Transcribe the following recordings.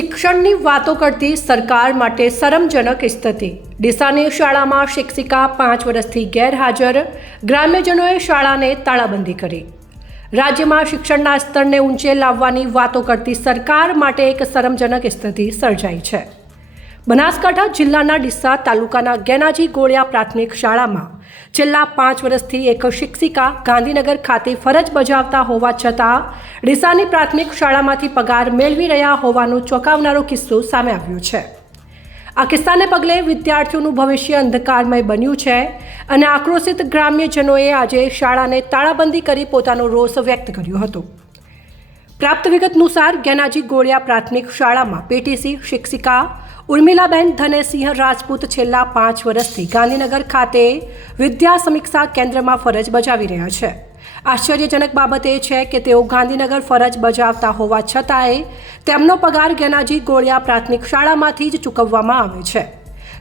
શિક્ષણની વાતો કરતી સરકાર માટે શરમજનક સ્થિતિ. ડીસાની શાળામાં શિક્ષિકા પાંચ વર્ષથી ગેરહાજર. ગ્રામ્યજનોએ શાળાને તાળાબંધી કરી. રાજ્યમાં શિક્ષણના સ્તરને ઊંચે લાવવાની વાતો કરતી સરકાર માટે એક શરમજનક સ્થિતિ સર્જાઈ છે. બનાસકાંઠા જિલ્લાના ડીસા તાલુકાના ગેનાજી ગોળિયા પ્રાથમિક શાળામાં છેલ્લા પાંચ વર્ષથી એક શિક્ષિકા ગાંધીનગર ખાતે ફરજ બજાવતા હોવા છતાં ડીસાની પ્રાથમિક શાળામાંથી પગાર મેળવી રહ્યા હોવાનો ચોંકાવનારો કિસ્સો સામે આવ્યો છે. આ કિસ્સાને પગલે વિદ્યાર્થીઓનું ભવિષ્ય અંધકારમય બન્યું છે અને આક્રોશિત ગ્રામ્યજનોએ આજે શાળાને તાળાબંધી કરી પોતાનો રોષ વ્યક્ત કર્યો હતો. પ્રાપ્ત વિગત અનુસાર જ્ઞાનાજી ગોળિયા પ્રાથમિક શાળામાં પીટીસી શિક્ષિકા ઉર્મિલાબેન ધનેસિંહ રાજપૂત છેલ્લા પાંચ વર્ષથી ગાંધીનગર ખાતે વિદ્યા સમીક્ષા કેન્દ્રમાં ફરજ બજાવી રહ્યા છે. આશ્ચર્યજનક બાબત એ છે કે તેઓ ગાંધીનગર ફરજ બજાવતા હોવા છતાંય તેમનો પગાર ગેનાજી ગોળિયા પ્રાથમિક શાળામાંથી જ ચૂકવવામાં આવે છે.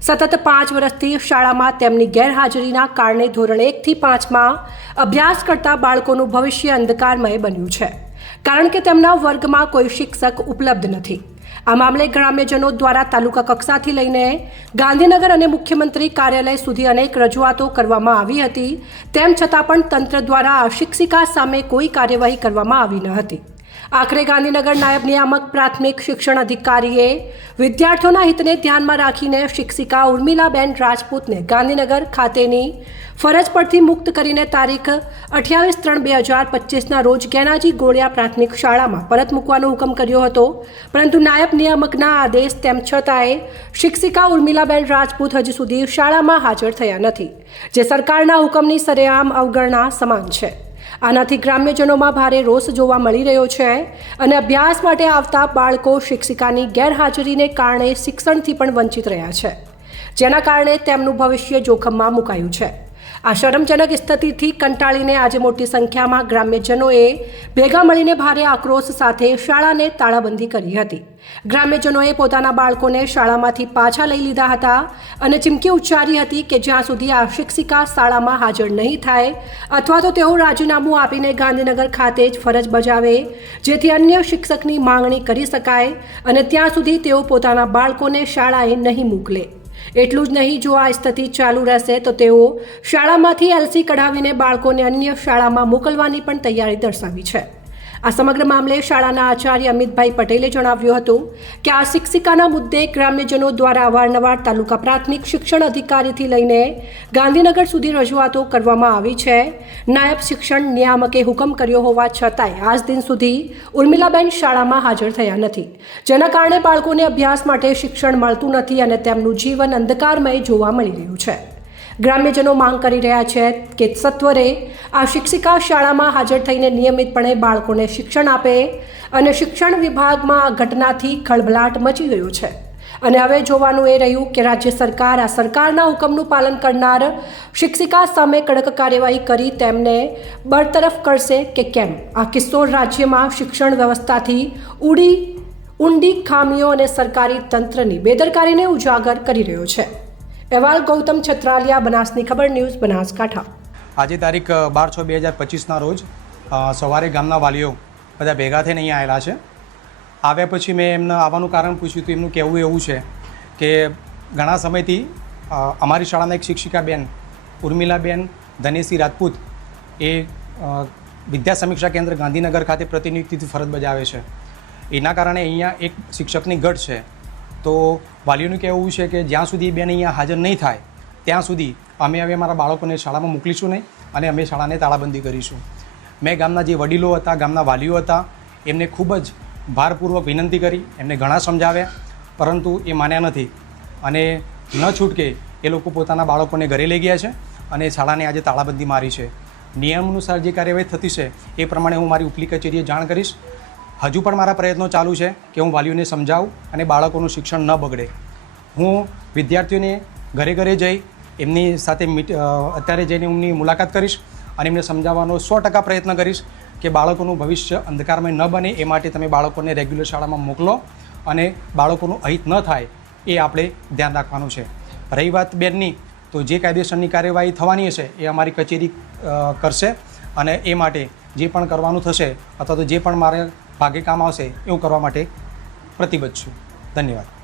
સતત પાંચ વર્ષથી શાળામાં તેમની ગેરહાજરીના કારણે ધોરણ એકથી પાંચમાં અભ્યાસ કરતા બાળકોનું ભવિષ્ય અંધકારમય બન્યું છે. કારણ કે તેમના વર્ગમાં કોઈ શિક્ષક ઉપલબ્ધ નથી. આ મામલે ગ્રામ્યજનો દ્વારા તાલુકા કક્ષાથી લઈને ગાંધીનગર અને મુખ્યમંત્રી કાર્યાલય સુધી અનેક રજૂઆતો કરવામાં આવી હતી. તેમ છતાં પણ તંત્ર દ્વારા આ શિક્ષિકા સામે કોઈ કાર્યવાહી કરવામાં આવી ન હતી. આખરે ગાંધીનગર નાયબ નિયામક પ્રાથમિક શિક્ષણ અધિકારીએ વિદ્યાર્થીઓના હિતને ધ્યાનમાં રાખીને શિક્ષિકા ઉર્મિલાબેન રાજપૂતને ગાંધીનગર ખાતેની ફરજ પરથી મુક્ત કરીને તારીખ અઠ્યાવીસ ત્રણ બે હજાર પચીસના રોજ ગેનાજી ગોળિયા પ્રાથમિક શાળામાં પરત મૂકવાનો હુકમ કર્યો હતો. પરંતુ નાયબ નિયામકના આદેશ તેમ છતાંય શિક્ષિકા ઉર્મિલાબેન રાજપૂત હજી સુધી શાળામાં હાજર થયા નથી, જે સરકારના હુકમની સરેઆમ અવગણના સમાન છે. આનાથી ગ્રામ્યજનોમાં ભારે રોષ જોવા મળી રહ્યો છે અને અભ્યાસ માટે આવતા બાળકો, શિક્ષિકાની ગેરહાજરીને કારણે શિક્ષણથી પણ વંચિત રહ્યા છે, જેના કારણે તેમનું ભવિષ્ય જોખમમાં મુકાયું છે. આ શરમજનક સ્થિતિથી કંટાળીને આજે મોટી સંખ્યામાં ગ્રામ્યજનોએ ભેગા મળીને ભારે આક્રોશ સાથે શાળાને તાળાબંધી કરી હતી. ગ્રામ્યજનોએ પોતાના બાળકોને શાળામાંથી પાછા લઈ લીધા હતા અને ચીમકી ઉચ્ચારી હતી કે જ્યાં સુધી આ શિક્ષિકા શાળામાં હાજર નહીં થાય અથવા તો તેઓ રાજીનામું આપીને ગાંધીનગર ખાતે જ ફરજ બજાવે, જેથી અન્ય શિક્ષકની માંગણી કરી શકાય અને ત્યાં સુધી તેઓ પોતાના બાળકોને શાળાએ નહીં મોકલે. એટલું જ નહીં, જો આ સ્થિતિ ચાલુ રહેશે તો તેઓ શાળામાંથી એલસી કઢાવીને બાળકોને અન્ય શાળામાં મોકલવાની પણ તૈયારી દર્શાવી છે. આ સમગ્ર મામલે શાળાના આચાર્ય અમિતભાઈ પટેલે જણાવ્યું હતું કે આ શિક્ષિકાના મુદ્દે ગ્રામ્યજનો દ્વારા અવારનવાર તાલુકા પ્રાથમિક શિક્ષણ અધિકારીથી લઈને ગાંધીનગર સુધી રજૂઆતો કરવામાં આવી છે. નાયબ શિક્ષણ નિયામકે હુકમ કર્યો હોવા છતાંય આજ દિન સુધી ઉર્મિલાબેન શાળામાં હાજર થયા નથી. જેના કારણે બાળકોને અભ્યાસ માટે શિક્ષણ મળતું નથી અને તેમનું જીવન અંધકારમય જોવા મળી રહ્યું છે. ગ્રામ્યજનો માંગ કરી રહ્યા છે કે સત્વરે આ શિક્ષિકા શાળામાં હાજર થઈને નિયમિતપણે બાળકોને શિક્ષણ આપે અને શિક્ષણ વિભાગમાં આ ઘટનાથી ખળભળાટ મચી ગયો છે. અને હવે જોવાનું એ રહ્યું કે રાજ્ય સરકાર આ સરકારના હુકમનું પાલન કરનાર શિક્ષિકા સામે કડક કાર્યવાહી કરી તેમને બરતરફ કરશે કે કેમ? આ કિસ્સો રાજ્યમાં શિક્ષણ વ્યવસ્થાથી ઉડી, ઊંડી ખામીઓ અને સરકારી તંત્રની બેદરકારીને ઉજાગર કરી રહ્યો છે. અહેવાલ ગૌતમ છત્રાલિયા, બનાસની ખબર ન્યૂઝ, બનાસકાંઠા. આજે તારીખ બાર છ, બે હજાર પચીસના રોજ સવારે ગામના વાલીઓ બધા ભેગા થઈને અહીંયા આવેલા છે. આવ્યા પછી મેં એમને આવવાનું કારણ પૂછ્યું તો એમનું કહેવું એવું છે કે ઘણા સમયથી અમારી શાળાના એક શિક્ષિકા બેન ઉર્મિલાબેન ધનેશી રાજપૂત એ વિદ્યા સમીક્ષા કેન્દ્ર ગાંધીનગર ખાતે પ્રતિનિધિત્વ ફરજ બજાવે છે. એના કારણે અહીંયા એક શિક્ષકની ઘટ છે. તો વાલીઓનું કહેવું છે કે જ્યાં સુધી બેન અહીંયા હાજર નહીં થાય, ત્યાં સુધી અમે હવે અમારા બાળકોને શાળામાં મોકલીશું નહીં અને અમે શાળાને તાળાબંધી કરીશું. મેં ગામના જે વડીલો હતા, ગામના વાલીઓ હતા, એમને ખૂબ જ ભારપૂર્વક વિનંતી કરી, એમને ઘણા સમજાવ્યા, પરંતુ એ માન્યા નથી. અને ન છૂટકે એ લોકો પોતાના બાળકોને ઘરે લઈ ગયા છે અને શાળાને આજે તાળાબંધી મારી છે. નિયમ અનુસાર જે કાર્યવાહી થતી છે, એ પ્રમાણે હું મારી ઉપલી કચેરીએ જાણ કરીશ. હજુ પણ મારા પ્રયત્નો ચાલુ છે કે હું વાલીઓને સમજાવું અને બાળકોનું શિક્ષણ ન બગડે. હું વિદ્યાર્થીઓને ઘરે ઘરે જઈ એમની સાથે અત્યારે જઈને એમની મુલાકાત કરીશ અને એમને સમજાવવાનો સો ટકા પ્રયત્ન કરીશ કે બાળકોનું ભવિષ્ય અંધકારમય ન બને એ માટે તમે બાળકોને રેગ્યુલર શાળામાં મોકલો અને બાળકોનું અહિત ન થાય એ આપણે ધ્યાન રાખવાનું છે. રહી વાત બેનની, તો જે કાયદેસરની કાર્યવાહી થવાની હશે એ અમારી કચેરી કરશે અને એ માટે જે પણ કરવાનું થશે અથવા તો જે પણ મારે ભાગે કામ આવશે એવું કરવા માટે પ્રતિબદ્ધ છું. ધન્યવાદ.